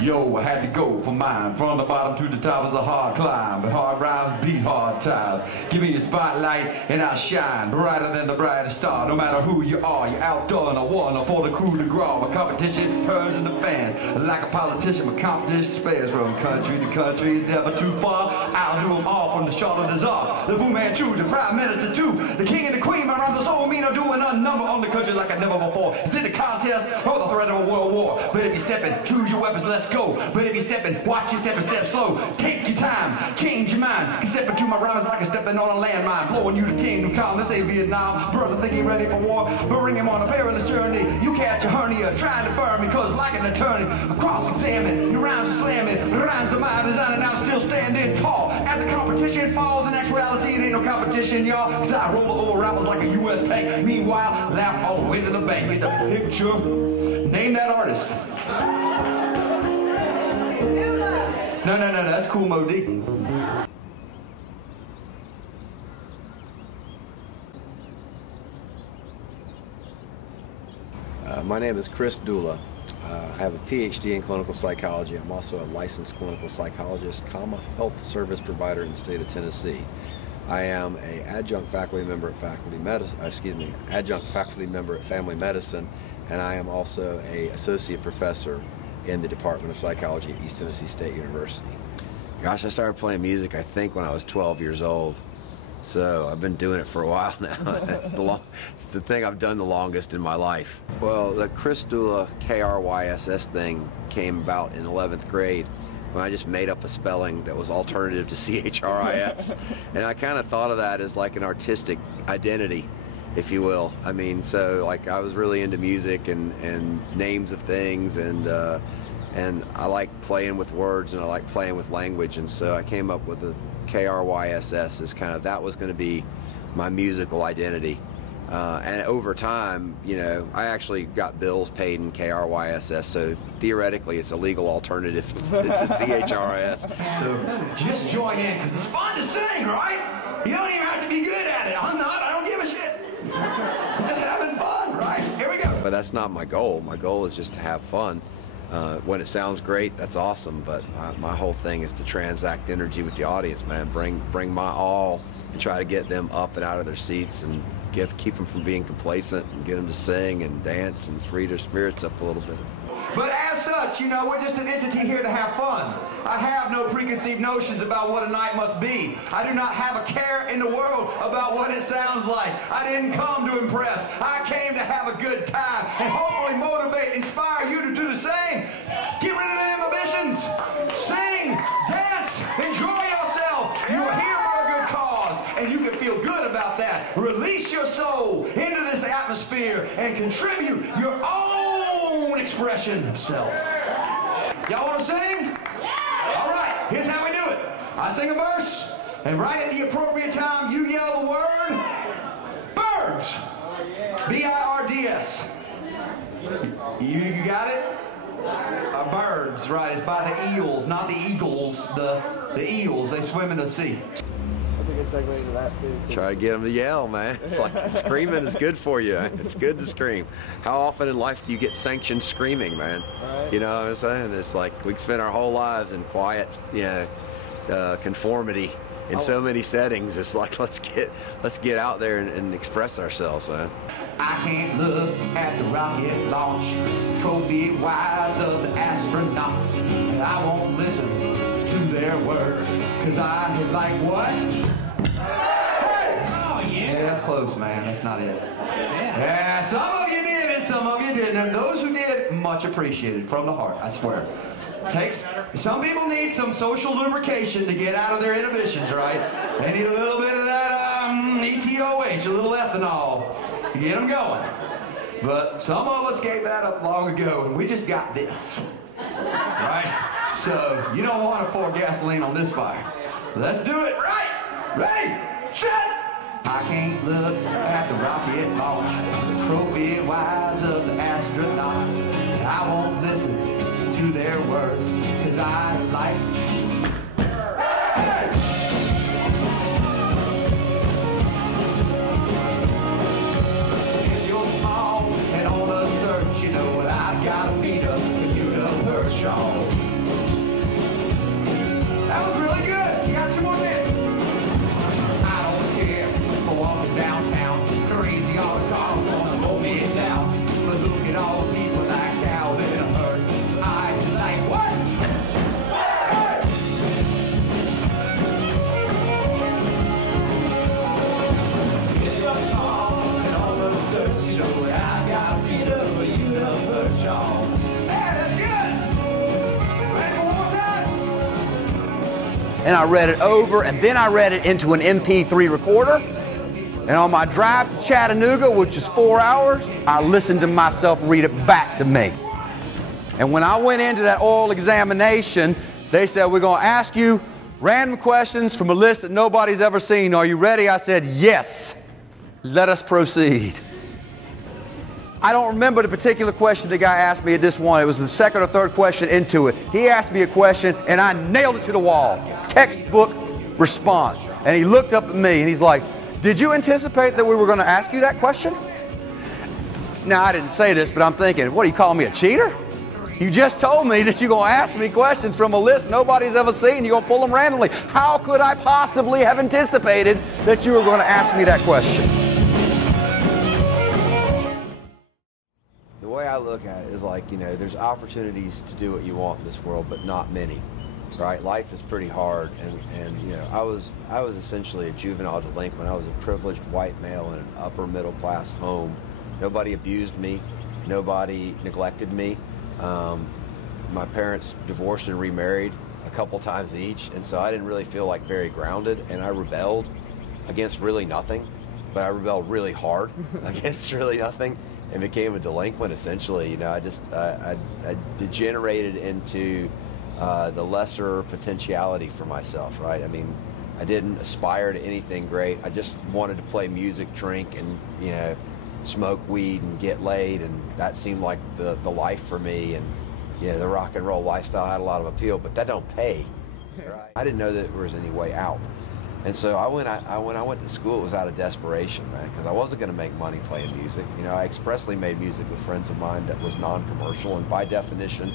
Yo, I had to go for mine. From the bottom to the top is a hard climb, but hard rhymes beat hard times. Give me a spotlight and I'll shine brighter than the brightest star. No matter who you are, you're outdone or won or for the coup de grace. My competition turns into fans. Like a politician, my competition spares from country to country, never too far. I'll do them all from the Charlotte to Czar, the Fu Manchu to Prime Minister too. The king and the queen, my rhymes are so mean, I'm doing a number on the country like I never before. It's in the contest or the threat of a world war. But if you're stepping, choose your weapons, let's go. But if you're stepping, watch your step and step slow. Take your time, change your mind. Cause stepping to my rhymes like a stepping on a landmine. Blowing you to kingdom come, this ain't Vietnam. Brother think he ready for war, but bring him on a perilous journey. You catch a hernia, trying to burn me, cause like an attorney, I cross-examine, your rhymes are slamming. The rhymes of mine designing, I'm still standing tall. As the competition falls, in actuality it ain't no competition, y'all. Cause I roll over rappers like a US tank. Meanwhile, laugh all the way to the bank. Get the picture? Name that artist. No, that's Cool Mo D. My name is Kryss Dula. I have a PhD in clinical psychology. I'm also a licensed clinical psychologist, health service provider in the state of Tennessee. I am an adjunct faculty member at adjunct faculty member at Family Medicine, and I am also an associate professor in the Department of Psychology at East Tennessee State University. Gosh, I started playing music, I think, when I was 12 years old. So I've been doing it for a while now. It's the thing I've done the longest in my life. Well, the Kryss Dula KRYSS thing came about in 11th grade when I just made up a spelling that was alternative to CHRIS. And I kind of thought of that as like an artistic identity, if you will. I mean, so like I was really into music and names of things, and I like playing with words and I like playing with language, and so I came up with a KRYSS as kind of, that was going to be my musical identity. And over time, you know, I actually got bills paid in KRYSS, so theoretically it's a legal alternative to CHRIS. So just join in, because it's fun to sing, right? You don't even have to be good at it. I'm not, I don't give a shit. Just having fun, right? Here we go. But that's not my goal. My goal is just to have fun. When it sounds great, that's awesome, but my whole thing is to transact energy with the audience, man. Bring my all and try to get them up and out of their seats and keep them from being complacent and get them to sing and dance and free their spirits up a little bit. But as such, you know, we're just an entity here to have fun. I have no preconceived notions about what a night must be. I do not have a care in the world about what it sounds like. I didn't come to impress. I came to have a good time and hopefully motivate, inspire you to do the same. Get rid of the inhibitions. Sing, dance, enjoy yourself. You are here for a good cause, and you can feel good about that. Release your soul into this atmosphere and contribute your own expression of self. Y'all want to sing? Yeah! All right, here's how we do it. I sing a verse, and right at the appropriate time, you yell the word birds. B-I-R-D-S. You got it? Birds, right. It's by the eels, not the eagles. The eels, they swim in the sea. That's a good segue into that too. Try to get them to yell, man. It's like screaming is good for you. It's good to scream. How often in life do you get sanctioned screaming, man? Right. You know what I'm saying? It's like we spend our whole lives in quiet, you know, conformity in so many settings. It's like let's get out there and express ourselves, man. I can't look at the rocket launch trophy wives of the astronauts. I won't listen to their words, cause I like what? Oh yeah. Yeah, that's close, man. That's not it. Yeah, some of you did it, some of you didn't. And those who did, much appreciated from the heart, I swear. Some people need some social lubrication to get out of their inhibitions, right? They need a little bit of that ETOH, a little ethanol to get them going. But some of us gave that up long ago, and we just got this, right? So you don't want to pour gasoline on this fire. Let's do it, right? Ready, set! I can't look at the rocket launch, the trophy wives of the astronauts. I won't listen to their words, cause I like hey! If you're small and on a search, you know I've got a Vita for you to push on. and I read it over, and then I read it into an MP3 recorder. And on my drive to Chattanooga, which is 4 hours, I listened to myself read it back to me. And when I went into that oral examination, they said, we're going to ask you random questions from a list that nobody's ever seen. Are you ready? I said, yes. Let us proceed. I don't remember the particular question the guy asked me at this one. It was the second or third question into it. He asked me a question, and I nailed it to the wall. Textbook response. And he looked up at me, and he's like, did you anticipate that we were going to ask you that question? Now, I didn't say this, but I'm thinking, what, are you calling me a cheater? You just told me that you're going to ask me questions from a list nobody's ever seen. You're going to pull them randomly. How could I possibly have anticipated that you were going to ask me that question? The way I look at it is like, you know, there's opportunities to do what you want in this world, but not many, right? Life is pretty hard, and you know, I was essentially a juvenile delinquent. I was a privileged white male in an upper middle class home. Nobody abused me. Nobody neglected me. My parents divorced and remarried a couple times each, and so I didn't really feel like very grounded, and I rebelled against really nothing, but I rebelled really hard against really nothing and became a delinquent essentially. You know, I degenerated into the lesser potentiality for myself, right? I mean, I didn't aspire to anything great. I just wanted to play music, drink, and, you know, smoke weed and get laid, and that seemed like the life for me. And you know, the rock and roll lifestyle had a lot of appeal, but that don't pay. Right? I didn't know that there was any way out, and so when I went to school, it was out of desperation, man, because I wasn't going to make money playing music. You know, I expressly made music with friends of mine that was non-commercial, and by definition,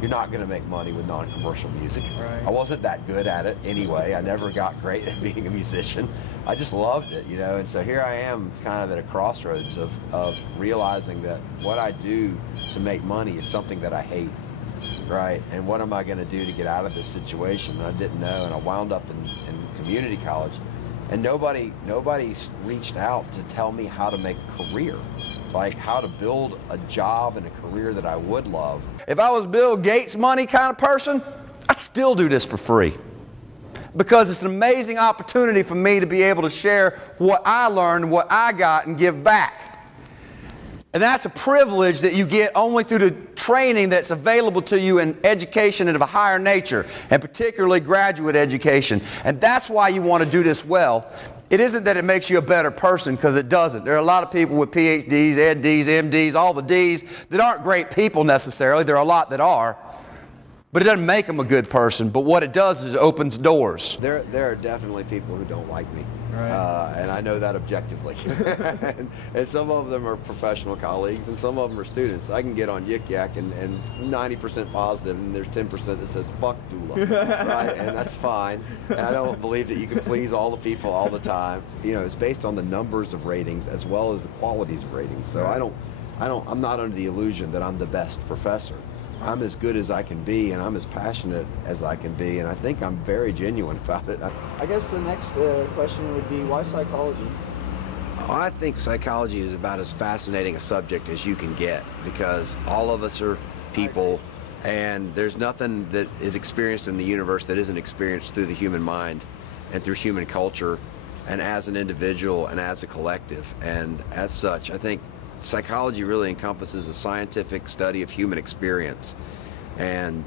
you're not going to make money with non-commercial music. Right. I wasn't that good at it anyway. I never got great at being a musician. I just loved it, you know, and so here I am kind of at a crossroads of realizing that what I do to make money is something that I hate, right? And what am I going to do to get out of this situation? And I didn't know, and I wound up in community college, and nobody reached out to tell me how to make a career, like how to build a job and a career that I would love. If I was Bill Gates money kind of person, I'd still do this for free, because it's an amazing opportunity for me to be able to share what I learned, what I got, and give back. And that's a privilege that you get only through the training that's available to you in education of a higher nature, and particularly graduate education. And that's why you want to do this well. It isn't that it makes you a better person, because it doesn't. There are a lot of people with PhDs, EdDs, MDs, all the Ds that aren't great people necessarily. There are a lot that are. But it doesn't make them a good person. But what it does is it opens doors. There are definitely people who don't like me. Right. And I know that objectively. and some of them are professional colleagues, and some of them are students. I can get on Yik Yak, and it's 90% positive, and there's 10% that says, fuck Dula, right? And that's fine. And I don't believe that you can please all the people all the time. You know, it's based on the numbers of ratings as well as the qualities of ratings. So I'm not under the illusion that I'm the best professor. I'm as good as I can be, and I'm as passionate as I can be, and I think I'm very genuine about it. I guess the next question would be, why psychology? I think psychology is about as fascinating a subject as you can get, because all of us are people, and there's nothing that is experienced in the universe that isn't experienced through the human mind and through human culture, and as an individual and as a collective. And as such, I think psychology really encompasses a scientific study of human experience, and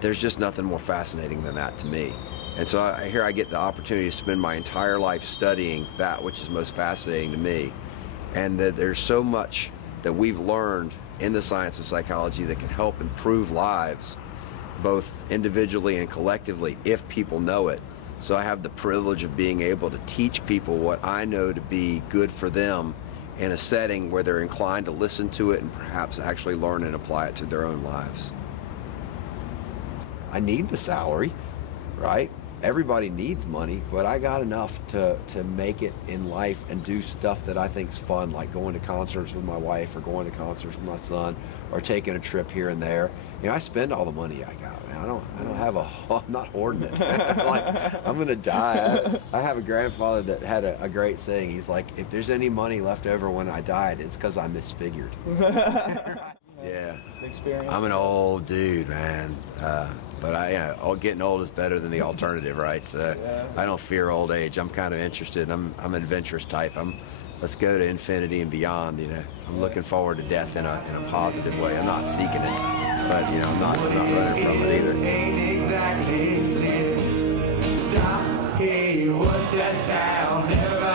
there's just nothing more fascinating than that to me. And so here I get the opportunity to spend my entire life studying that which is most fascinating to me, and that there's so much that we've learned in the science of psychology that can help improve lives, both individually and collectively, if people know it. So I have the privilege of being able to teach people what I know to be good for them in a setting where they're inclined to listen to it and perhaps actually learn and apply it to their own lives. I need the salary, right? Everybody needs money, but I got enough to make it in life and do stuff that I think is fun, like going to concerts with my wife, or going to concerts with my son, or taking a trip here and there. You know, I spend all the money I got. Man, I don't have I'm not hoarding it. Like, I'm gonna die. I have a grandfather that had a great saying. He's like, if there's any money left over when I died, it's because I misfigured. Yeah. Experience. I'm an old dude, man. But getting old is better than the alternative, right? So I don't fear old age. I'm kind of interested. I'm an adventurous type. Let's go to infinity and beyond. I'm looking forward to death in a positive way. I'm not seeking it, but I'm not running from it either. Ain't exactly stop. Hey, what's that sound?